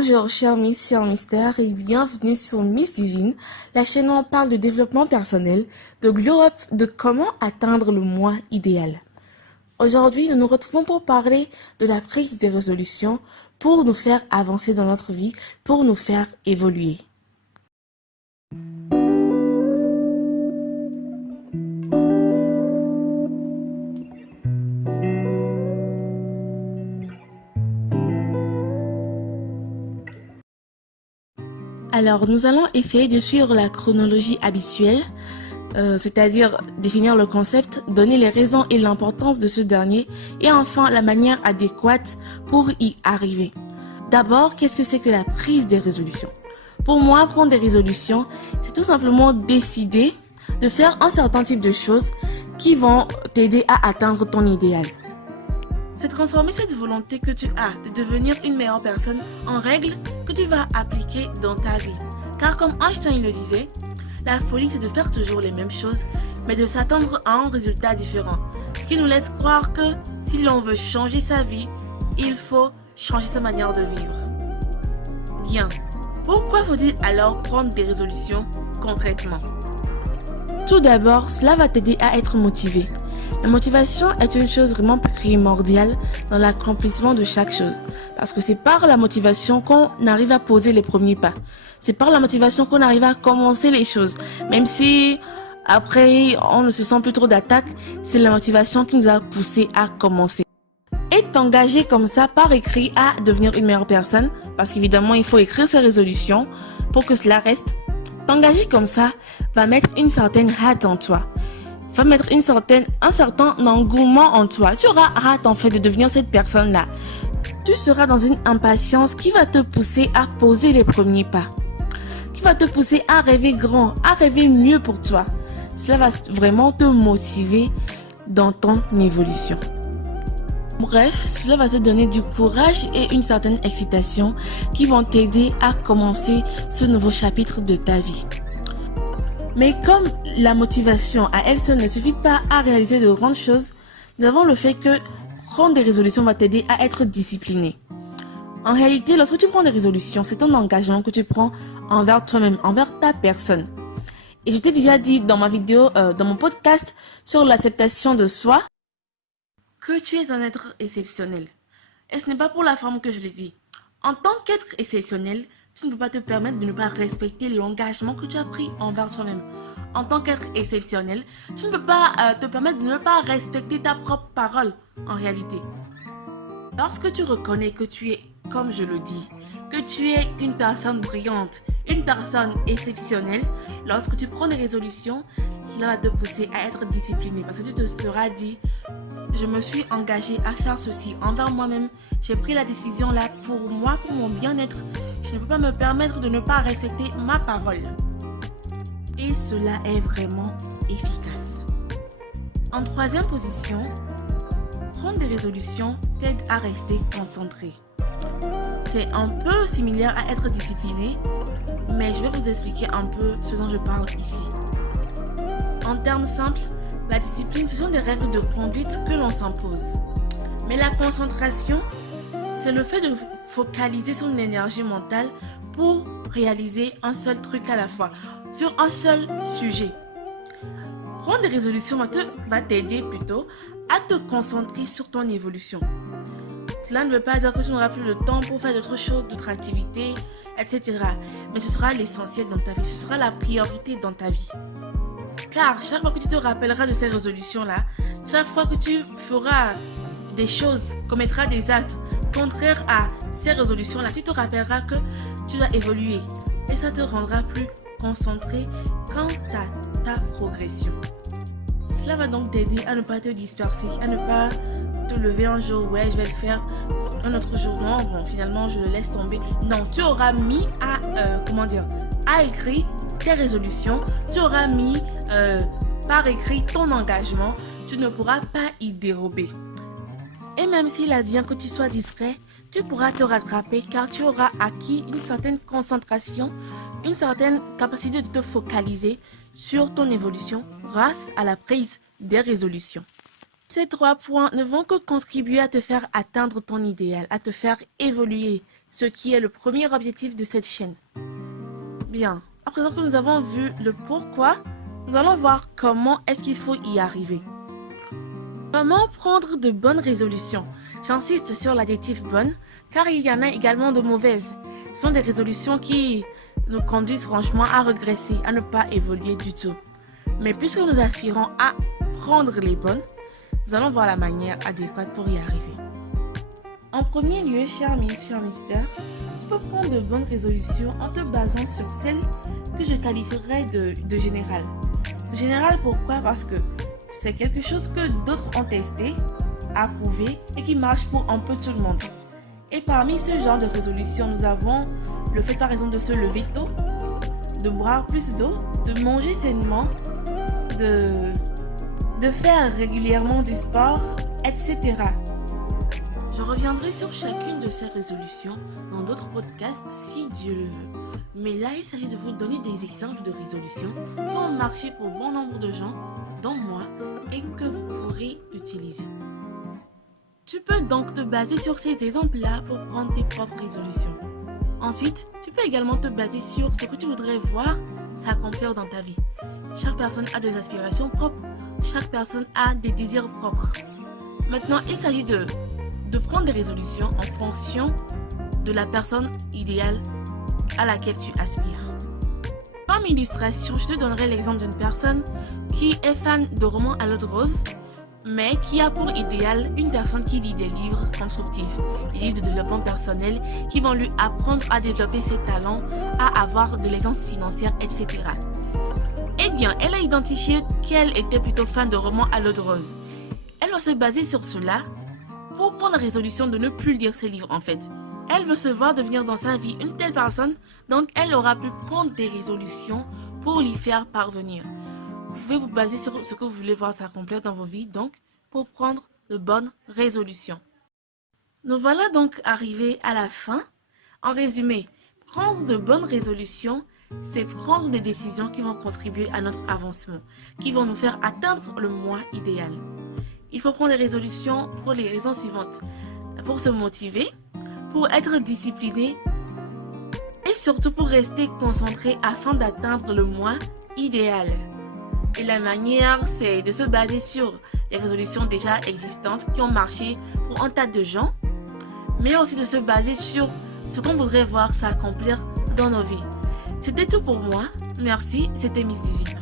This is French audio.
Bonjour chers Miss, chers Mystères et bienvenue sur Miss Divine, la chaîne où on parle de développement personnel, de glow up, de comment atteindre le moi idéal. Aujourd'hui, nous nous retrouvons pour parler de la prise des résolutions pour nous faire avancer dans notre vie, pour nous faire évoluer. Alors, nous allons essayer de suivre la chronologie habituelle, c'est-à-dire définir le concept, donner les raisons et l'importance de ce dernier, et enfin la manière adéquate pour y arriver. D'abord, qu'est-ce que c'est que la prise des résolutions? Pour moi, prendre des résolutions, c'est tout simplement décider de faire un certain type de choses qui vont t'aider à atteindre ton idéal. C'est transformer cette volonté que tu as de devenir une meilleure personne en règle que tu vas appliquer dans ta vie. Car comme Einstein le disait, la folie c'est de faire toujours les mêmes choses, mais de s'attendre à un résultat différent. Ce qui nous laisse croire que si l'on veut changer sa vie, il faut changer sa manière de vivre. Bien, pourquoi faut-il alors prendre des résolutions concrètement? Tout d'abord, cela va t'aider à être motivé. La motivation est une chose vraiment primordiale dans l'accomplissement de chaque chose. Parce que c'est par la motivation qu'on arrive à poser les premiers pas. C'est par la motivation qu'on arrive à commencer les choses. Même si après on ne se sent plus trop d'attaque, c'est la motivation qui nous a poussé à commencer. Et t'engager comme ça par écrit à devenir une meilleure personne, parce qu'évidemment il faut écrire ses résolutions pour que cela reste. T'engager comme ça va mettre une certaine hâte en toi. Va mettre un certain engouement en toi. Tu auras hâte en fait de devenir cette personne-là. Tu seras dans une impatience qui va te pousser à poser les premiers pas. Qui va te pousser à rêver grand, à rêver mieux pour toi. Cela va vraiment te motiver dans ton évolution. Bref, cela va te donner du courage et une certaine excitation qui vont t'aider à commencer ce nouveau chapitre de ta vie. Mais comme la motivation à elle seule ne suffit pas à réaliser de grandes choses, nous avons le fait que prendre des résolutions va t'aider à être discipliné. En réalité, lorsque tu prends des résolutions, c'est un engagement que tu prends envers toi-même, envers ta personne. Et je t'ai déjà dit dans ma vidéo, dans mon podcast sur l'acceptation de soi, que tu es un être exceptionnel. Et ce n'est pas pour la forme que je le dis. En tant qu'être exceptionnel, tu ne peux pas te permettre de ne pas respecter l'engagement que tu as pris envers toi-même. En tant qu'être exceptionnel, tu ne peux pas te permettre de ne pas respecter ta propre parole en réalité. Lorsque tu reconnais que tu es, comme je le dis, que tu es une personne brillante, une personne exceptionnelle, lorsque tu prends des résolutions, cela va te pousser à être discipliné parce que tu te seras dit: je me suis engagée à faire ceci envers moi-même. J'ai pris la décision là pour moi, pour mon bien-être. Je ne peux pas me permettre de ne pas respecter ma parole. Et cela est vraiment efficace. En troisième position, prendre des résolutions t'aide à rester concentré. C'est un peu similaire à être discipliné, mais je vais vous expliquer un peu ce dont je parle ici. En termes simples, la discipline, ce sont des règles de conduite que l'on s'impose. Mais la concentration, c'est le fait de focaliser son énergie mentale pour réaliser un seul truc à la fois, sur un seul sujet. Prendre des résolutions va t'aider plutôt à te concentrer sur ton évolution. Cela ne veut pas dire que tu n'auras plus le temps pour faire d'autres choses, d'autres activités, etc. Mais ce sera l'essentiel dans ta vie, ce sera la priorité dans ta vie. Car chaque fois que tu te rappelleras de ces résolutions-là, chaque fois que tu feras des choses, commettras des actes contraires à ces résolutions-là, tu te rappelleras que tu dois évoluer et ça te rendra plus concentré quant à ta progression. Cela va donc t'aider à ne pas te disperser, à ne pas te lever un jour, ouais, je vais le faire, un autre jour, non, bon, finalement, je le laisse tomber. Non, tu auras mis à écrit tes résolutions, tu auras mis par écrit ton engagement, tu ne pourras pas y dérober. Et même s'il advient que tu sois distrait, tu pourras te rattraper car tu auras acquis une certaine concentration, une certaine capacité de te focaliser sur ton évolution grâce à la prise des résolutions. Ces 3 points ne vont que contribuer à te faire atteindre ton idéal, à te faire évoluer ce qui est le premier objectif de cette chaîne. Bien, à présent que nous avons vu le pourquoi, nous allons voir comment est-ce qu'il faut y arriver. Comment prendre de bonnes résolutions? J'insiste sur l'adjectif bonne, car il y en a également de mauvaises. Ce sont des résolutions qui nous conduisent franchement à regresser, à ne pas évoluer du tout. Mais puisque nous aspirons à prendre les bonnes, nous allons voir la manière adéquate pour y arriver. En premier lieu, cher Miss, cher Mister, tu peux prendre de bonnes résolutions en te basant sur celles que je qualifierais de générales. Général, pourquoi? Parce que c'est quelque chose que d'autres ont testé, approuvé et qui marche pour un peu tout le monde. Et parmi ce genre de résolutions, nous avons le fait par exemple de se lever tôt, de boire plus d'eau, de manger sainement, de faire régulièrement du sport, etc. Je reviendrai sur chacune de ces résolutions dans d'autres podcasts si Dieu le veut. Mais là, il s'agit de vous donner des exemples de résolutions qui ont marché pour bon nombre de gens, dont moi, et que vous pourrez utiliser. Tu peux donc te baser sur ces exemples-là pour prendre tes propres résolutions. Ensuite, tu peux également te baser sur ce que tu voudrais voir s'accomplir dans ta vie. Chaque personne a des aspirations propres, chaque personne a des désirs propres. Maintenant, il s'agit de prendre des résolutions en fonction de la personne idéale à laquelle tu aspires. Comme illustration, je te donnerai l'exemple d'une personne qui est fan de romans à l'eau de rose, mais qui a pour idéal une personne qui lit des livres constructifs, des livres de développement personnel qui vont lui apprendre à développer ses talents, à avoir de l'aisance financière, etc. Eh bien, elle a identifié qu'elle était plutôt fan de romans à l'eau de rose. Elle va se baser sur cela pour prendre la résolution de ne plus lire ses livres en fait. Elle veut se voir devenir dans sa vie une telle personne, donc elle aura pu prendre des résolutions pour l'y faire parvenir. Vous pouvez vous baser sur ce que vous voulez voir s'accomplir dans vos vies, donc pour prendre de bonnes résolutions. Nous voilà donc arrivés à la fin. En résumé, prendre de bonnes résolutions, c'est prendre des décisions qui vont contribuer à notre avancement, qui vont nous faire atteindre le moi idéal. Il faut prendre des résolutions pour les raisons suivantes. Pour se motiver, pour être discipliné et surtout pour rester concentré afin d'atteindre le moi idéal. Et la manière, c'est de se baser sur les résolutions déjà existantes qui ont marché pour un tas de gens, mais aussi de se baser sur ce qu'on voudrait voir s'accomplir dans nos vies. C'était tout pour moi. Merci, c'était Miss Divine.